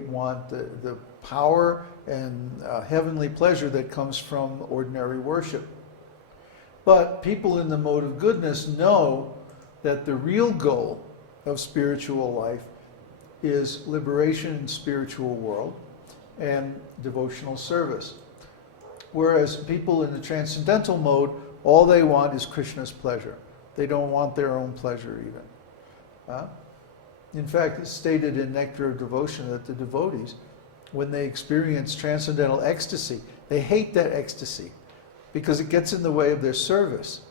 want the power and heavenly pleasure that comes from ordinary worship. But people in the mode of goodness know that the real goal of spiritual life is liberation in spiritual world and devotional service. Whereas people in the transcendental mode, all they want is Krishna's pleasure. They don't want their own pleasure even. In fact, it's stated in Nectar of Devotion that the devotees, when they experience transcendental ecstasy, they hate that ecstasy because it gets in the way of their service.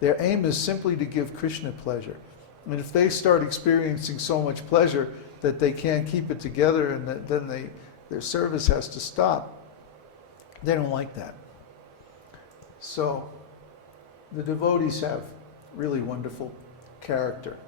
Their aim is simply to give Krishna pleasure. And if they start experiencing so much pleasure that they can't keep it together and then their service has to stop, they don't like that. So the devotees have really wonderful character.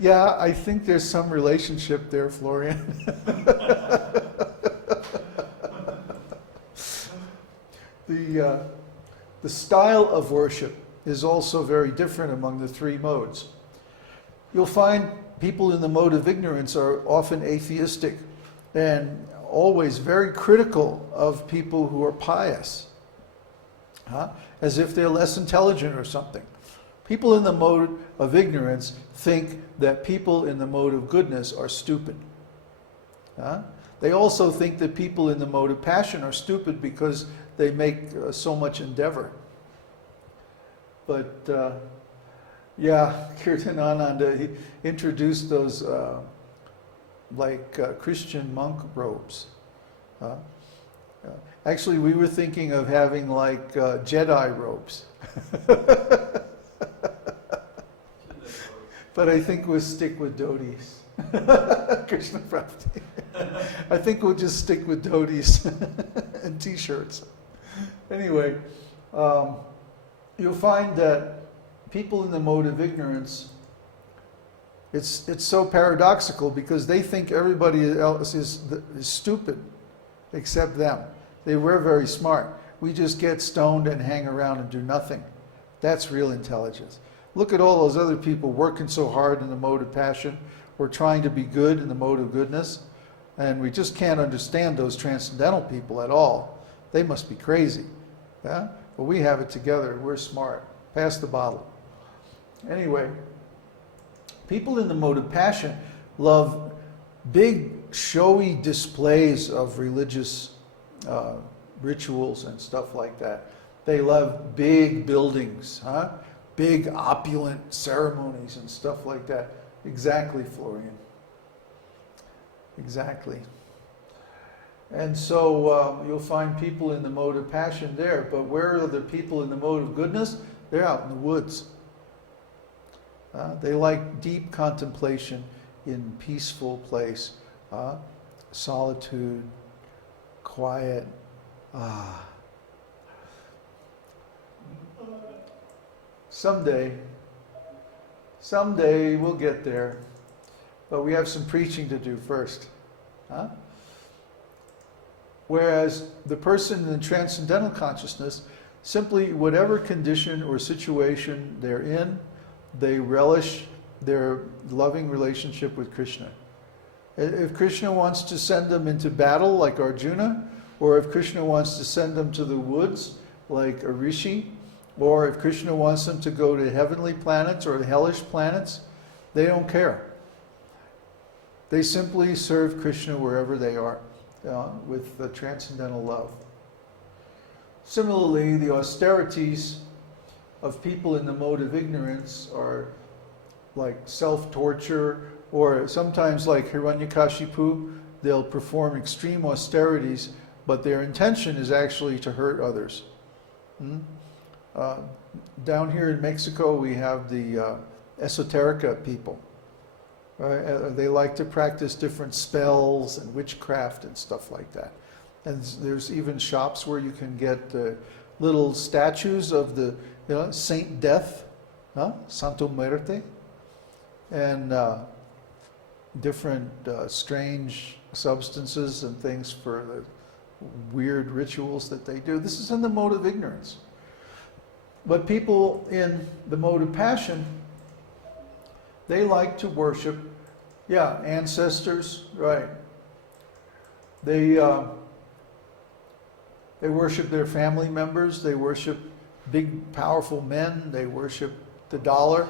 Yeah, I think there's some relationship there, Florian. The style of worship is also very different among the three modes. You'll find people in the mode of ignorance are often atheistic and always very critical of people who are pious, as if they're less intelligent or something. People in the mode of ignorance think that people in the mode of goodness are stupid. They also think that people in the mode of passion are stupid because they make so much endeavor. But yeah, Kirtanananda, he introduced those Christian monk robes. Actually, we were thinking of having like Jedi robes. But I think we'll stick with dhotis. Krishna Prapti. I think we'll just stick with dhotis and t-shirts. Anyway, you'll find that people in the mode of ignorance, it's so paradoxical because they think everybody else is stupid except them. We're very smart. We just get stoned and hang around and do nothing. That's real intelligence. Look at all those other people working so hard in the mode of passion or trying to be good in the mode of goodness, and we just can't understand those transcendental people at all. They must be crazy. Yeah? But we have it together. We're smart. Pass the bottle. Anyway, people in the mode of passion love big, showy displays of religious rituals and stuff like that. They love big buildings, big opulent ceremonies and stuff like that. Exactly, Florian. Exactly. And so you'll find people in the mode of passion there, but where are the people in the mode of goodness? They're out in the woods. They like deep contemplation in peaceful place, solitude, quiet. Someday we'll get there, but we have some preaching to do first. Whereas the person in the transcendental consciousness, simply whatever condition or situation they're in, they relish their loving relationship with Krishna. If Krishna wants to send them into battle like Arjuna, or if Krishna wants to send them to the woods like a rishi, or if Krishna wants them to go to heavenly planets or hellish planets, they don't care. They simply serve Krishna wherever they are, with the transcendental love. Similarly, the austerities of people in the mode of ignorance are like self-torture, or sometimes like Hiranyakashipu, they'll perform extreme austerities, but their intention is actually to hurt others. Down here in Mexico, we have the esoterica people. They like to practice different spells and witchcraft and stuff like that. And there's even shops where you can get little statues of the Saint Death, Santo Muerte, and different strange substances and things for weird rituals that they do. This is in the mode of ignorance. But people in the mode of passion, they like to worship, ancestors, right. They worship their family members, they worship big, powerful men, they worship the dollar,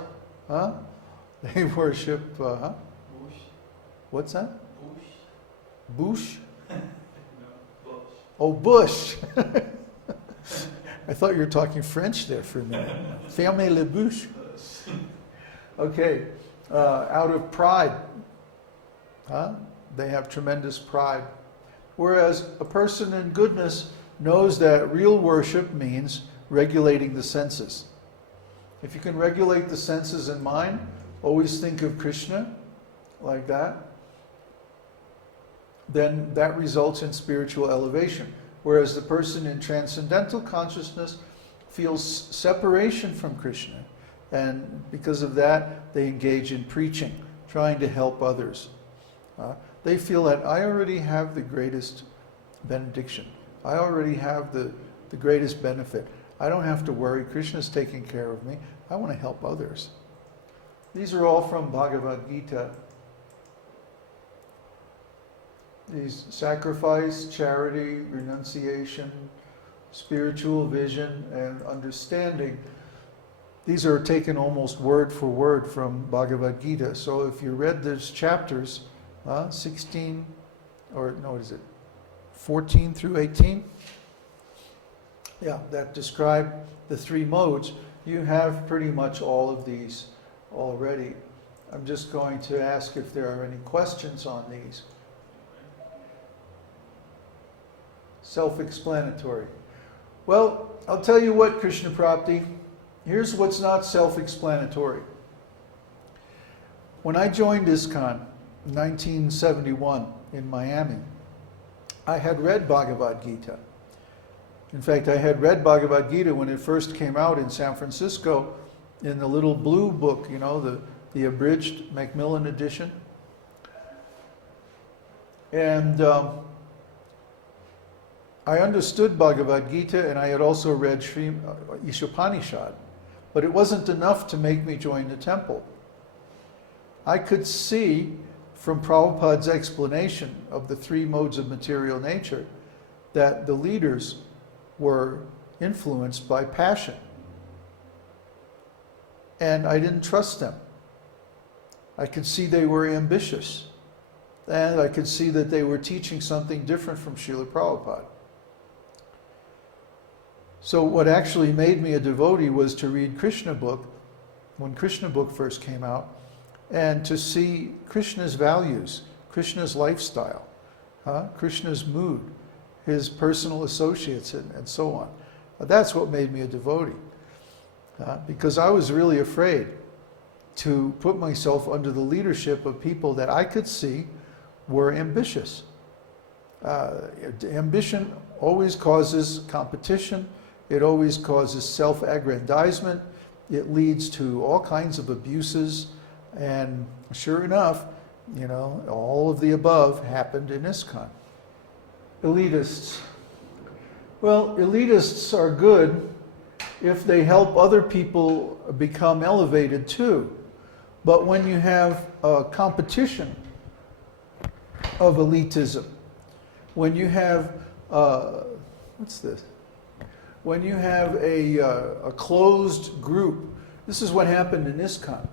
huh? They worship, Bush. What's that? Bush. Bush? No, Bush. Oh, Bush. I thought you were talking French there for a minute. Fermez le bouche. Okay, out of pride, huh? They have tremendous pride. Whereas a person in goodness knows that real worship means regulating the senses. If you can regulate the senses and mind, always think of Krishna like that, then that results in spiritual elevation. Whereas the person in transcendental consciousness feels separation from Krishna, and because of that, they engage in preaching, trying to help others. They feel that I already have the greatest benediction. I already have the greatest benefit. I don't have to worry. Krishna's taking care of me. I want to help others. These are all from Bhagavad Gita. These sacrifice, charity, renunciation, spiritual vision, and understanding. These are taken almost word for word from Bhagavad Gita. So if you read those chapters, 16, or no, what is it? 14 through 18? Yeah, that describe the three modes. You have pretty much all of these already. I'm just going to ask if there are any questions on these. Self-explanatory. Well, I'll tell you what, Krishna Prapti, here's what's not self-explanatory. When I joined ISKCON in 1971 in Miami, I had read Bhagavad Gita. In fact, I had read Bhagavad Gita when it first came out in San Francisco in the little blue book, you know, the abridged Macmillan edition. And I understood Bhagavad Gita, and I had also read Ishopanishad, but it wasn't enough to make me join the temple. I could see from Prabhupada's explanation of the three modes of material nature that the leaders were influenced by passion. And I didn't trust them. I could see they were ambitious. And I could see that they were teaching something different from Srila Prabhupada. So what actually made me a devotee was to read Krishna book, when Krishna book first came out, and to see Krishna's values, Krishna's lifestyle, Krishna's mood, his personal associates, and so on. That's what made me a devotee. Because I was really afraid to put myself under the leadership of people that I could see were ambitious. Ambition always causes competition. It always causes self-aggrandizement. It leads to all kinds of abuses. And sure enough, you know, all of the above happened in ISKCON. Elitists. Well, elitists are good if they help other people become elevated too. But when you have a competition of elitism, when you have, what's this? When you have a closed group, this is what happened in ISKCON.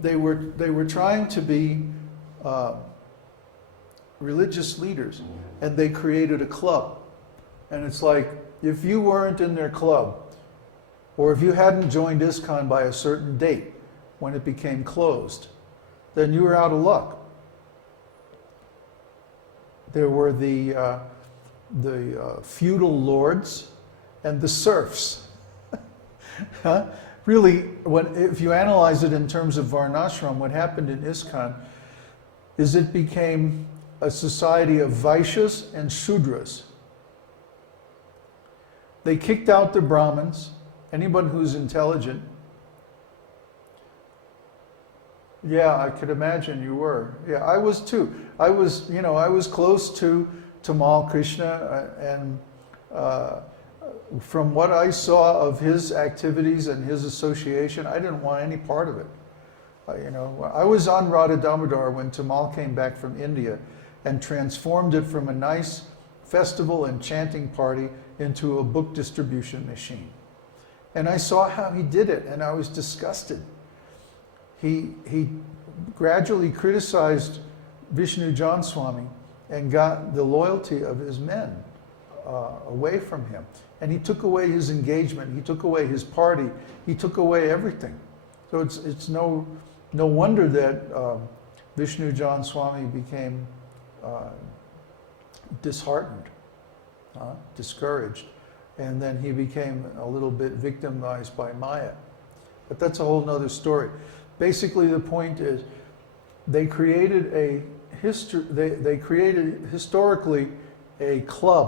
They were trying to be religious leaders, and they created a club. And it's like, if you weren't in their club, or if you hadn't joined ISKCON by a certain date when it became closed, then you were out of luck. There were the feudal lords and the serfs. Really, if you analyze it in terms of Varnashram, what happened in ISKCON is it became a society of Vaishyas and Shudras. They kicked out the Brahmins, anyone who's intelligent. Yeah, I could imagine you were. Yeah, I was too. I was close to Tamal Krishna, and from what I saw of his activities and his association, I didn't want any part of it. I was on Radha Damodar when Tamal came back from India and transformed it from a nice festival and chanting party into a book distribution machine. And I saw how he did it, and I was disgusted. He gradually criticized Vishnu John Swami and got the loyalty of his men away from him. And he took away his engagement, he took away his party, he took away everything. So it's no wonder that Vishnu John Swami became disheartened, discouraged, and then he became a little bit victimized by Maya. But that's a whole nother story. Basically, the point is they created historically a club